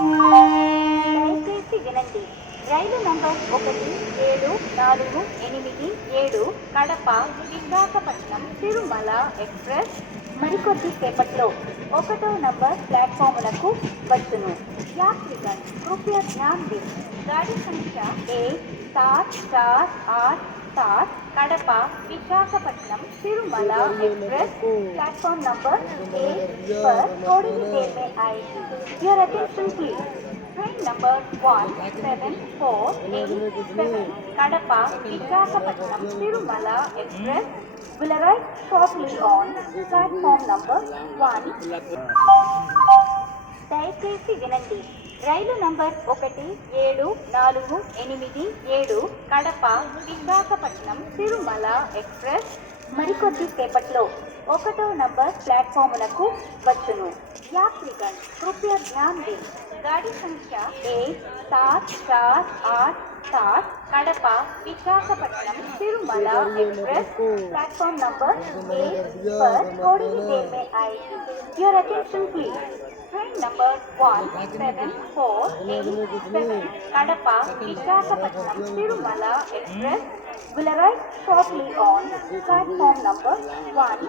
దయచేసి వినండి. రైలు number 1747 Kadapa Visakhapatnam Tirumala express మరికొద్ది సేపట్లో 1వ నంబర్ ప్లాట్ఫాములకు వచ్చును. यात्रीगण कृपया ध्यान दें। गाड़ी संख्या 1748 कड़पा Visakhapatnam Tirumala express platform number 8 पर थोड़ी ही देर में आएगी। Your attention please. Train number 17487 Kadapa Visakhapatnam Tirumala express will arrive shortly on platform number 1. దయచేసి వినండి. రైలు నంబర్ 1747 కడప విశాఖపట్నం తిరుమల ఎక్స్ప్రెస్ మరికొద్ది సేపట్లో 1వ నంబర్ ప్లాట్ఫాములకు వచ్చును. यात्रीगण कृपया ध्यान दें। गाड़ी संख्या 1748 कड़पा Visakhapatnam Tirumala express platform number 8 पर थोड़ी ही देर में आएगी। Your attention please. Train number 17487 Kadapa Visakhapatnam Tirumala express will arrive shortly on platform number 1.